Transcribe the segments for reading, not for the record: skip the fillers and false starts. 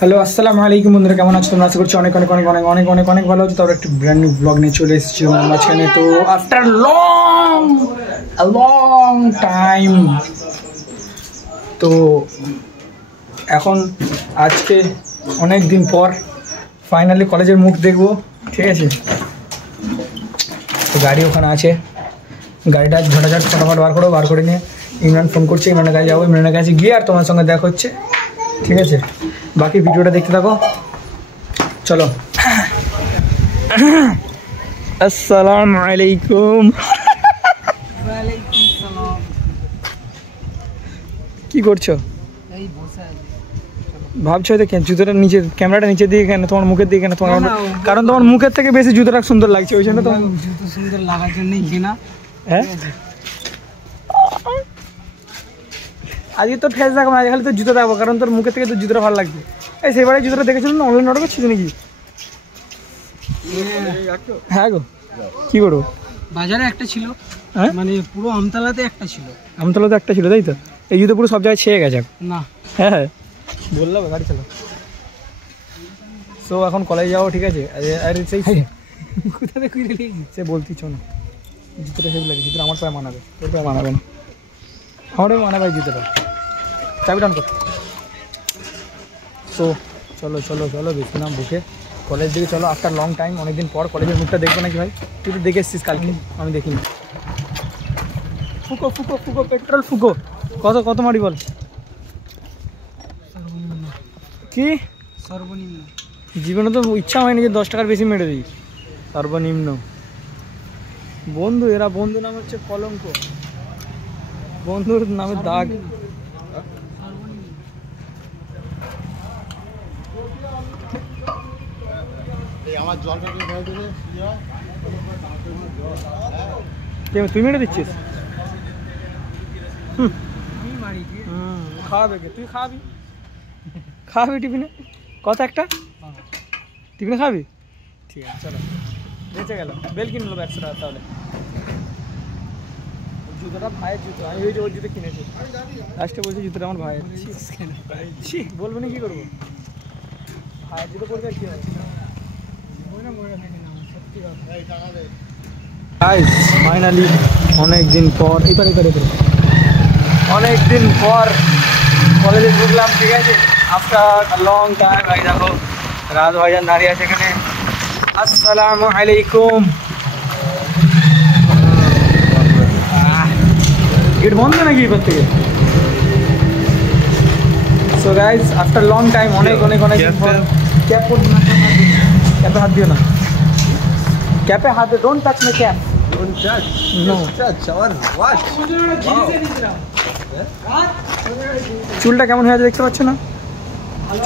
Hello আসসালামু আলাইকুম বন্ধুরা, কেমন আছো তোমরা? আশা করছি অনেক অনেক অনেক অনেক অনেক অনেক অনেক ভালো আছো। তারপর একটু ব্র্যান্ড নিউ ব্লগ নিয়ে চলে এসেছি মাঝখানে। তো আফটার লং টাইম তো এখন আজকে অনেক দিন পর ফাইনালি কলেজের মুখ দেখবো, ঠিক আছে? তো গাড়ি ওখানে আছে, গাড়িটা ঝটাঝট ফটাফট বার করে নিয়ে ইমরান ফোন করছে, ইমরানের কাছে যাবো, ইমরানের কাছে গিয়ে আর তোমার সঙ্গে দেখা হচ্ছে, ঠিক আছে? বাকি ভিডিওটা দেখতে থাকো, চলো। আসসালামু আলাইকুম। কি করছো? ভাবছো হয়তো জুতোটা নিচে, ক্যামেরাটা নিচে দিয়ে কেন, তোমার মুখের দিকে কেন? তোমার কারণ তোমার মুখের থেকে বেশি জুতোটা সুন্দর লাগছে, ওই জন্য তোমার জুতো সুন্দর লাগার জন্যই কিনা। হ্যাঁ, আজকে তোর ফেস দেখাবো, আজ খালি তোর জুতো দেখাবো, কারণ তোর মুখের থেকে তোর জুতোটা ভালো লাগছে। এই সেবারে জুতোটা দেখেছিল না, অনলাইন অর্ডার করছিস নাকি? হ্যাঁ গো, কি করবো? বাজারে একটা ছিল, হ্যাঁ মানে পুরো আমতলাতে একটা ছিল। আমতলাতে একটা ছিল, তাই তো? এই জুতো পুরো সব জায়গায় ছেয়ে গেছে না। হ্যাঁ বললাম গাড়ি চালো। সো এখন কলেজে যাবো, ঠিক আছে? আরে সেই কোথা থেকে সে বলতিছ না, জুতোটা সেগুলো লাগে, জুতোটা আমার পায়ে মানাবে, তোর পায়ে মানাবে না। আমার মানাবে জুতোটা, চাবি ডান কর। সো চলো চলো চলো, বেশি নাম বুকে কলেজ দিকে চলো। আফটার লং টাইম, অনেকদিন পর কলেজের মুখটা দেখবো নাকি ভাই? তুই তো দেখে এসছিস কালকে, আমি দেখিনি। Foucault Foucault Foucault, petrol Foucault. কত কত মারি বল? কি সর্বনিম্ন? জীবনে তো ইচ্ছা হয়নি যে 10 টাকার বেশি মেরে দিই। সর্বনিম্ন বন্ধু, এরা বন্ধু নাম হচ্ছে কলঙ্ক, বন্ধুর নামে দাগ। তুই মেরে দিচ্ছিস? খাওয়াবে কে? তুই খাওয়াবি, খাওয়াবি টিফিনে? কত একটা টিফিনে খাবি? ঠিক আছে চলো, বেঁচে গেল। বেল কিনে নেবো 100 টাকা। তাহলে জুতোটা ভাইয়ের জুতো, আমি ওই যে ওর জুতো কিনেছি, লাস্টে বলছি জুতোটা আমার ভাইয়ের। বলবো না, কি করবো? ভাইয়ের জুতো পড়বে, কি হবে? ফাইনালি অনেক দিন পর, এবার অনেক দিন পর কলেজে ঢুকলাম, ঠিক আছে? After long time. ভাই দেখো, রাজ ভাইজান দাঁড়িয়ে আছে এখানে। আসসালামু আলাইকুম। গেট বন্ধ নাকি এবার থেকে? So guys, after long time, অনেক অনেক অনেক ক্যাপ করবো না, ক্যাপে হাত দিও না, ক্যাপে হাত দিও, ডোন্ট টাচ মাই ক্যাপ। চুলটা কেমন হয়ে আছে দেখতে পাচ্ছ না?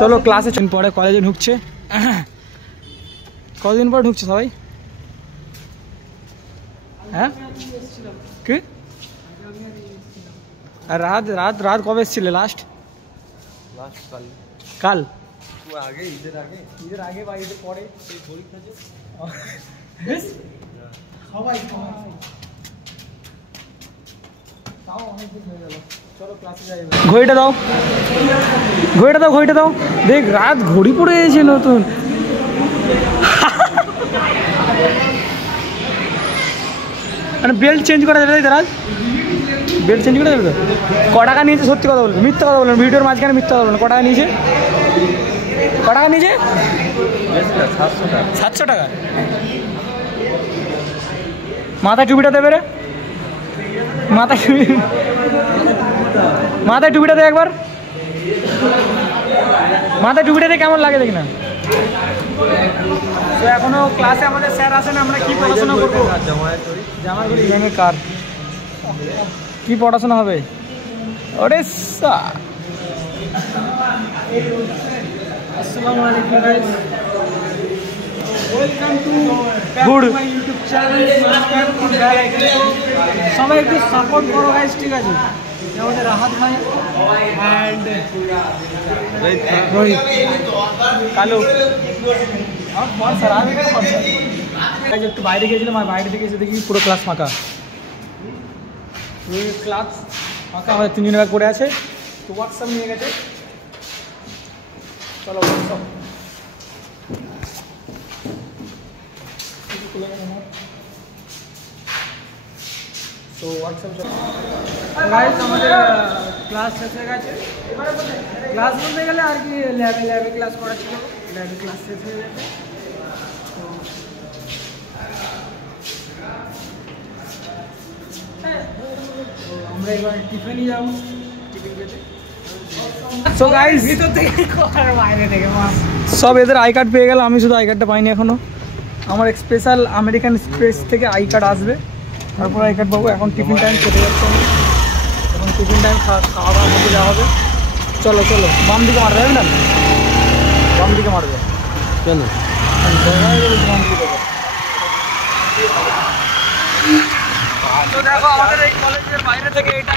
চলো ক্লাসে পরে কলেজে ঢুকছে। কতদিন পরে ঢুকছে সবাই? হ্যাঁ কি? আর রাত রাত রাত কবে এসেছিলে লাস্ট? কাল? আগে ঈদের আগে বা ঈদের পরে? সবাই তাও অনেকদিন হয়ে গেল। চলো ক্লাসে যাই। ঘড়িটা দাও, ঘড়িটা দাও। দেখ, রাত ঘড়ি পড়ে গেছে নতুন। মানে বেল্ট চেঞ্জ করা যাবে, তাই তো? রাজ, বেল্ট চেঞ্জ করা যাবে তো? ক টাকা নিয়েছে? সত্যি কথা বলবেন, মিথ্যা কথা বলবেন, ভিডিওর মাঝখানে মিথ্যা কথা বলবেন। ক টাকা নিয়েছে? 700 টাকা। মাথায় টুপিটা দেবে রে, মাথায় টুপিটা দে একবার, মাথায় টুপিটা দিয়ে কেমন লাগে দেখি না। তো এখনো ক্লাসে আমাদের স্যার আসেন, আমরা কি পড়াশোনা করবো? জামাইগুড়ি ইভেনের কার কি পড়াশোনা হবে? ওরে আসসালামু আলাইকুম guys, welcome to my YouTube channel. সবাই একটু সাপোর্ট করো গাইস, ঠিক আছে? আমাদের রাহাত ভাই অ্যান্ড রোহিত, কালু, আমার স্যার আমি একটু বাইরে গিয়েছিলাম, আর বাইরে থেকে এসে দেখি পুরো ক্লাস ফাঁকা। ক্লাস ফাঁকা হয়, 3 জন করে আছে। হোয়াটসঅ্যাপ নিয়ে গেছে, চলো হোয়াটসঅ্যাপ তো হোয়াটসঅ্যাপ গাইস আমাদের ক্লাস শেষ হয়ে গেছে। ক্লাস বলতে গেলে আর কি ল্যাবে ক্লাস করা ছিল, ল্যাবে ক্লাস শেষ হয়ে গেছে। তো আমরা এবার টিফিনে যাবো, টিফিন খেতে। সো গাইস ভিতর থেকে বাইরে থেকে সব এদের আই কার্ড পেয়ে গেল, আমি শুধু আই কার্ডটা পাইনি এখনো। আমার স্পেশাল আমেরিকান এক্সপ্রেস থেকে আই কার্ড আসবে, তারপর আই কার্ড পাবো। এখন টিফিন টাইম কেটে যাচ্ছে, এখন টিফিন টাইম খাওয়া দাওয়া করতে যাওয়া হবে। চলো চলো বাম দিকে মারবে না, বাম দিকে মারবে কেন? তো দেখো আমাদের এই কলেজের বাইরে থেকে এটা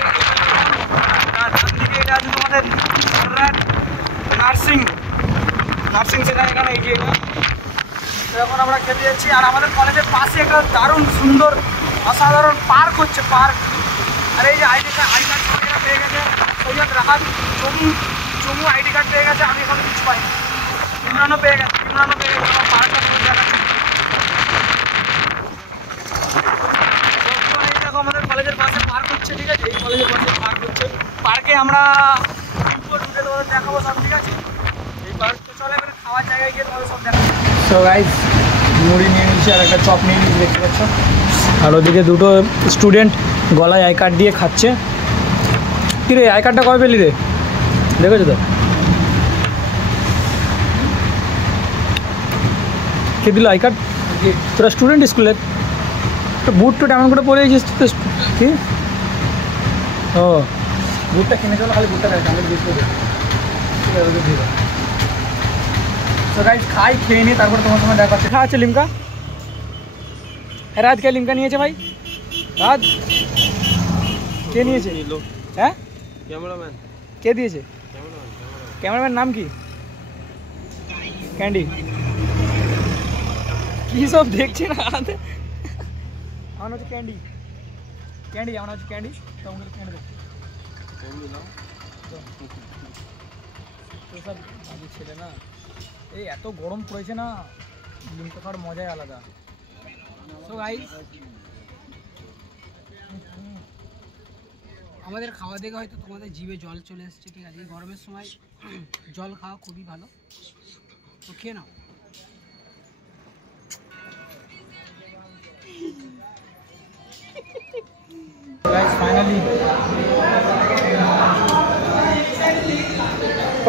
ডান দিকে এটা আছে তোমাদের নার্সিং সেটা এখানে এগিয়ে এটা। তো এখন আমরা খেতে যাচ্ছি, আর আমাদের কলেজের পাশে একটা দারুণ সুন্দর অসাধারণ পার্ক হচ্ছে, পার্ক। আর এই যে আইডি কার্ড পেয়ে গেছে সৈয়দ রাহাত চমু আইডি কার্ড পেয়ে গেছে, আমি এখন কিছু পাইনি। ইমরানও পেয়ে গেছে আমার পার্কটা পুরো দেখাচ্ছে। দেখো আমাদের কলেজের পাশে পার্ক হচ্ছে, ঠিক আছে? এই কলেজের পাশে পার্ক হচ্ছে, পার্কে আমরা তোমাদের দেখাবো সব, ঠিক আছে? এই পার্কটা চলে এবারে খাওয়ার জায়গায় গিয়ে তোমাদের সব দেখাবো। সো গাইস মুড়ি নিয়ে নিচ্ছি আর একটা চপ নিয়ে নিচ্ছি, দেখতে পাচ্ছ। আর ওদিকে দুটো স্টুডেন্ট গলায় আই কার্ড দিয়ে খাচ্ছে। কী রে আই কার্ডটা কবে পেলি রে? দেখেছো তো কে দিল আই কার্ড? তোরা স্টুডেন্ট স্কুলের? বুট টুট এমন করে পরে গেছিস তো কি? ও বুটটা কিনে চলো, খালি বুটটা খাই, আমি বুঝতে ঠিক আছে। তো গাইস খাই, খেয়ে নিই, তারপরে তোমার সময় দেখা হচ্ছে। খাওয়া আছে লিমকা? হ্যাঁ রাত কে লিমকা নিয়েছে ভাই? রাত কে নিয়েছে? হ্যাঁ ক্যামেরাম্যান। কে দিয়েছে? ক্যামেরাম্যান নাম কি? ক্যান্ডি। কি সব দেখছি না হাতে? আমার হচ্ছে ক্যান্ডি, আমার হচ্ছে ক্যান্ডি। তো আমাদের ক্যান্ডি দেখছি তো সব বাজে ছেলে না। এই এত গরম পড়েছে না, লিমকা খাওয়ার মজাই আলাদা। সো গাইস আমাদের খাওয়া দেখে হয়তো তোমাদের জিভে জল চলে এসছে, ঠিক আছে? এই গরমের সময় জল খাওয়া খুবই ভালো, তো খেয়ে নাও। গাইস ফাইনালি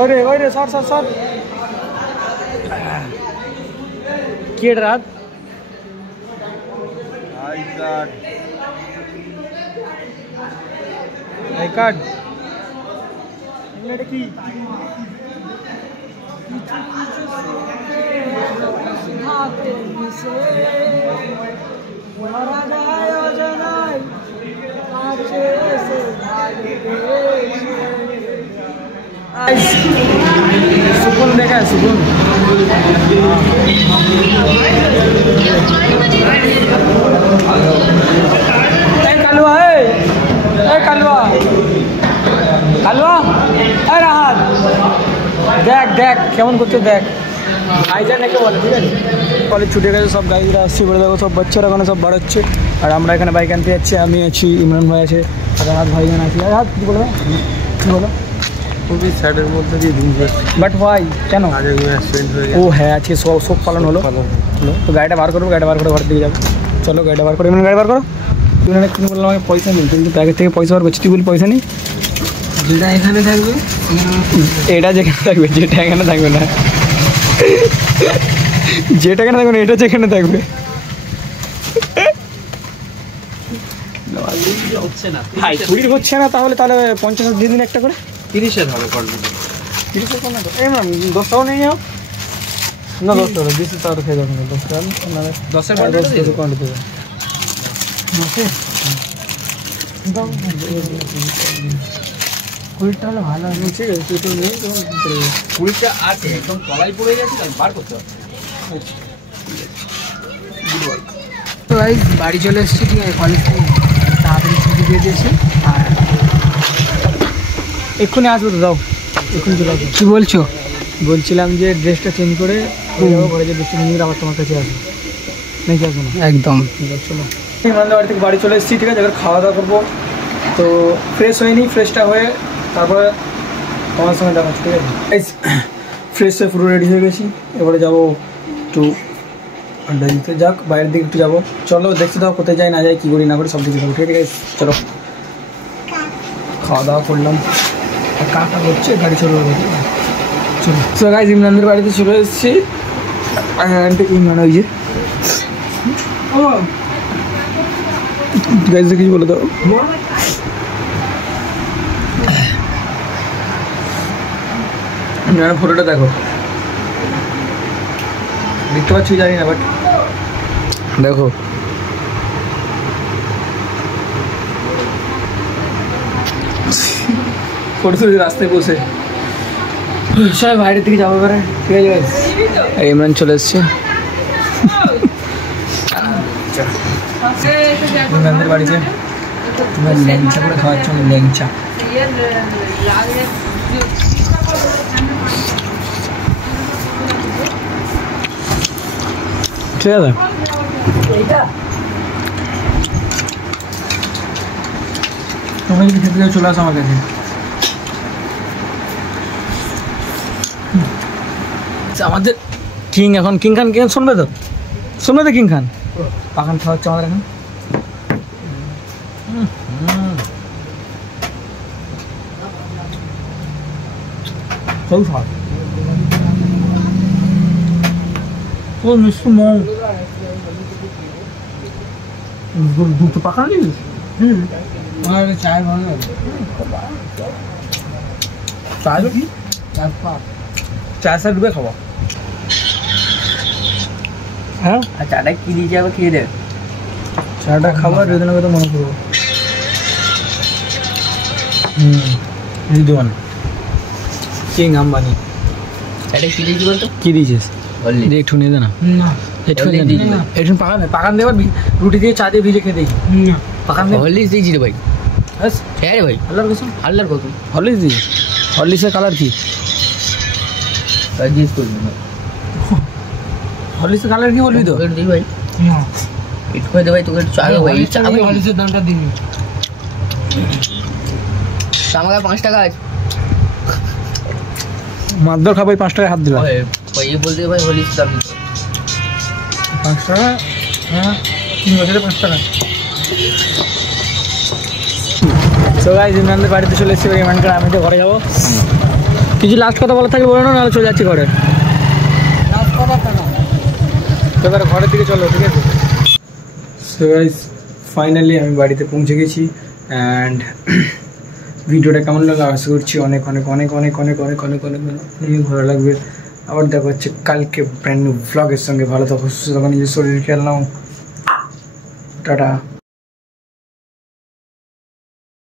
ওরে সর কি এটা রাত? আই কার্ড এটা কি? सुकून देखा है, सुकून। कालवा है, कालवा राहत देख देख केमन करते देख ভাইজান একে বলে, ঠিক আছে? কলেজ ছুটে গেছে, সব গাইজরা আসছে, বলে দেখো সব বাচ্চারা ওখানে সব বাড়াচ্ছে, আর আমরা এখানে বাইক আনতে যাচ্ছি। আমি আছি, ইমরান ভাই আছে, আর রাহাত ভাইজান আছে। রাহাত কী বলবে? কী বলো? খুবই স্যাডের মধ্যে দিয়ে দিন যাচ্ছে। বাট ভাই কেন? ও হ্যাঁ আজকে শোক পালন হলো। তো গাড়িটা বার করবো, গাড়িটা বার করে ঘরের দিকে যাবো। চলো গাড়িটা বার করো, ইমরান গাড়ি বার করো। ইমরান তুমি বললাম আমাকে পয়সা নেই, কিন্তু প্যাকেট থেকে পয়সা বার করছি, তুই বলি পয়সা নেই। যেটা এখানে থাকবে এটা যেখানে থাকবে, যেটা এখানে থাকবে না, যেটা এখানে থাকবে না, এটা যেখানে থাকবে। হচ্ছে না তাহলে 50 দিয়ে দিন একটা করে। 30-এর হবে, 30-এর কর না তো। এই ম্যাম 10 টাকা নিয়ে যাও না, 10 টাকা 20 টাকা খেয়ে যাবেন। 10 টাকা মানে 10-এর কোয়ান্টিটি দেবে। 20টা হলে ভালো হবে, ঠিক আছে? তুই তো নিয়ে 20টা আছে, একদম তলায় পড়ে গেছে, বার করতে হবে। তো গাইস বাড়ি চলে এসেছি, ঠিক আছে? কলেজ থেকে তাড়াতাড়ি ছুটি দিয়ে দিয়েছি। আর এক্ষুনি আসবো তো, যাও এক্ষুনি চলে আসবো। কি বলছো? বলছিলাম যে ড্রেসটা চেঞ্জ করে যাবো ঘরে, যে ড্রেসটা নিয়ে আবার তোমার কাছে আসবো, নাকি আসবো না? একদম। চলো, ইমরানদের বাড়ি থেকে বাড়ি চলে এসেছি, ঠিক আছে। এবার খাওয়া দাওয়া করবো, তো ফ্রেশ হয়ে নিই, ফ্রেশটা হয়ে তারপরে তোমার সঙ্গে দেখা, ঠিক আছে। ফ্রেশ হয়ে পুরো রেডি হয়ে গেছি, এবারে যাবো একটু আড্ডা দিতে, যাক বাইরের দিকে একটু যাবো। চলো দেখতে দাও কোথায় যাই না যাই, কী করি না করি সব দিকে যাবো, ঠিক আছে। চলো, খাওয়া দাওয়া করলাম, আর কাকা করছে গাড়ি চলে যাবো, ঠিক আছে। চলো, সো গাইস ইমরানদের বাড়িতে চলে এসেছি। ইমরান ওই যে গাইস কিছু বলে দাও। ইমরানের ফটোটা দেখো, দেখতে পাচ্ছি জানি না, বাট দেখো ফটো তুলে রাস্তায় বসে। সবাই বাইরের দিকে যাবো এবারে, ঠিক আছে। আর ইমরান চলে এসছে ইমরানদের বাড়িতে। ল্যাংচা করে খাওয়াচ্ছ, ল্যাংচা। ঠিক আছে, তোমরা যদি খেতে চলে আসো আমার কাছে। আমাদের কিং এখন, কিং খান শুনবে তো, শুনবে তো কিং খান পাখান খাওয়া হচ্ছে আমাদের এখন। চল খাওয়া ও মিষ্টি মৌ দুটো পাখান দিস। আমার চায় ভালো লাগে। চা কি চা সা ডুবে খাবো। হ্যাঁ, আর চাটা কি দিয়েছে আবার খেয়ে দেবে। চাটা খাবো আর বেদনা কথা মনে করবো। রিদওয়ান কিং আম্বানি। চাটা কি দিয়েছি বলতো? কি দিয়েছিস? একটু নিয়ে দে না, একটু পাকান দে, পাকান দেবার রুটি দিয়ে চা দিয়ে ভিজে খেয়ে দিই। পাকান দে। হরলিক্স দিয়েছি রে ভাই। ব্যাস, হ্যাঁ রে ভাই, আল্লাহর কসম। আল্লাহর কত হরলিক্স দিয়েছি। হরলিক্সের কালার কি? জিজ্ঞেস করবি না। হরলিক্সের কালার কি বলবি তো? দিই ভাই, একটু করে দে ভাই, তোকে চা দে ভাই। চা ভাই, হরলিক্সের দামটা দিবি। আমাকে 5 টাকা আছে। মাদর খাবো 5 টাকায় হাত দিলাম। ভাই এই বলতে ভাই হরলিক্স দাম দিতে 5 টাকা। হ্যাঁ, 3 বছরে 5 টাকা। তো গাইস ইমরানদের বাড়িতে চলে এসেছি, ইমরানকে আমি তো ঘরে যাবো। কিছু লাস্ট কথা বলা থাকলে বলো না, নাহলে চলে যাচ্ছি ঘরে। তো এবার ঘরের দিকে চলো, ঠিক আছে। সো গাইস ফাইনালি আমি বাড়িতে পৌঁছে গেছি, অ্যান্ড ভিডিওটা কেমন লাগলো আশা করছি অনেক অনেক অনেক অনেক অনেক অনেক অনেক অনেক অনেক ভালো লাগবে। আবার দেখা হচ্ছে কালকে ব্র্যান্ড নিউ ভ্লগের সঙ্গে। ভালো থাকো, সুস্থ থাকো, নিজের শরীর খেয়াল নাও। টাটা।